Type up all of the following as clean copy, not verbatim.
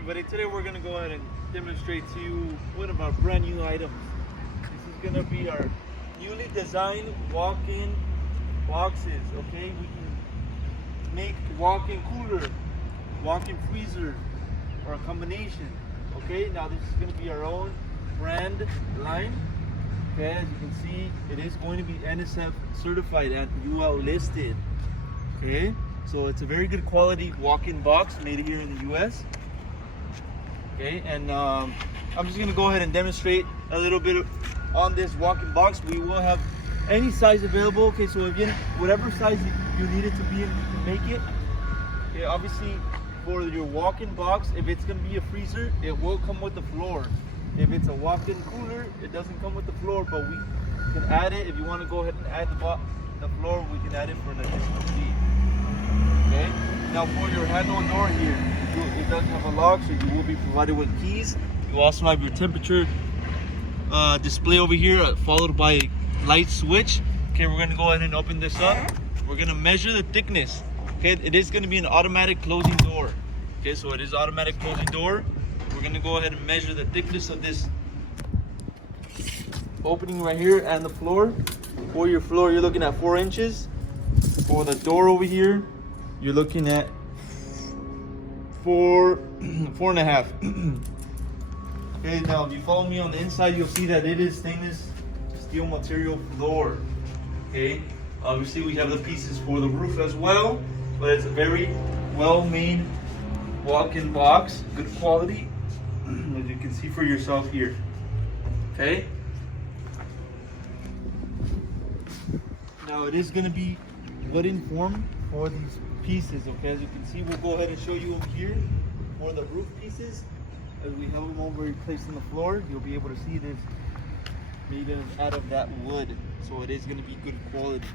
everybody, today we're going to go ahead and demonstrate to you one of our brand new items. This is going to be our newly designed walk-in boxes. Okay, we can make walk-in cooler, walk-in freezer, or a combination. Okay, now this is going to be our own brand line. Okay, as you can see, it is going to be NSF certified and UL listed. Okay, so it's a very good quality walk-in box made here in the US. Okay, and I'm just gonna go ahead and demonstrate a little bit on this walk-in box. We will have any size available. Okay, so if you, whatever size you need it to be in, you can make it. Okay, obviously for your walk-in box, if it's gonna be a freezer, it will come with the floor. If it's a walk-in cooler, it doesn't come with the floor, but we can add it. If you want to go ahead and add the floor, we can add it for an additional fee. Okay. Now for your handle door here, it does have a lock, so you will be provided with keys. You also have your temperature display over here, followed by a light switch. Okay, we're gonna go ahead and open this up. We're gonna measure the thickness. Okay, it is gonna be an automatic closing door. Okay, so it is automatic closing door. We're gonna go ahead and measure the thickness of this opening right here and the floor. For your floor, you're looking at 4 inches. For the door over here, you're looking at 4.5. Okay, now if you follow me on the inside, you'll see that it is stainless steel material floor. Okay, obviously we have the pieces for the roof as well, but it's a very well-made walk-in box, good quality, as you can see for yourself here. Okay, now it is going to be wooden form for these pieces. Okay, as you can see, we'll go ahead and show you over here for the roof pieces. As we have them over placed on the floor, you'll be able to see this made out of that wood, so it is going to be good quality.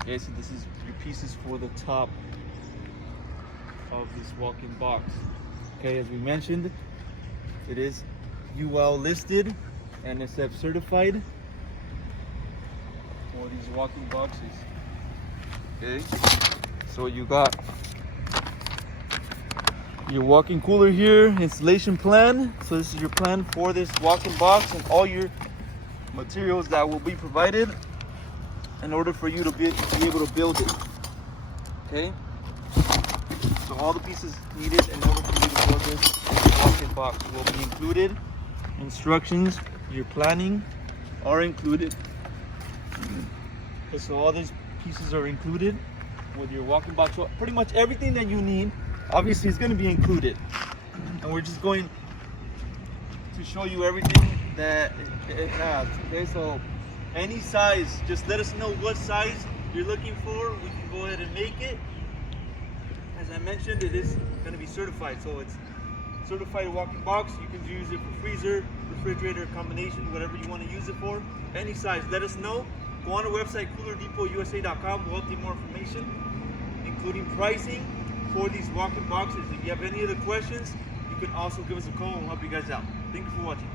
Okay, so this is your pieces for the top of this walk-in box. Okay, as we mentioned, it is UL listed, NSF certified for these walk-in boxes. Okay, so you got your walk-in cooler here, installation plan. So this is your plan for this walk-in box and all your materials that will be provided in order for you to be able to build it. Okay, so all the pieces needed in order for you to build this walk-in box will be included. Instructions, your planning are included. Okay, so all these pieces are included with your walk-in box. So pretty much everything that you need obviously is going to be included, and we're just going to show you everything that it has. Okay, so any size, just let us know what size you're looking for. We can go ahead and make it. As I mentioned, it is going to be certified, so it's certified walk-in box. You can use it for freezer, refrigerator, combination, whatever you want to use it for. Any size, let us know. Go on our website, coolerdepot.usa.com. We'll update more information, including pricing for these walk-in boxes. If you have any other questions, you can also give us a call and we'll help you guys out. Thank you for watching.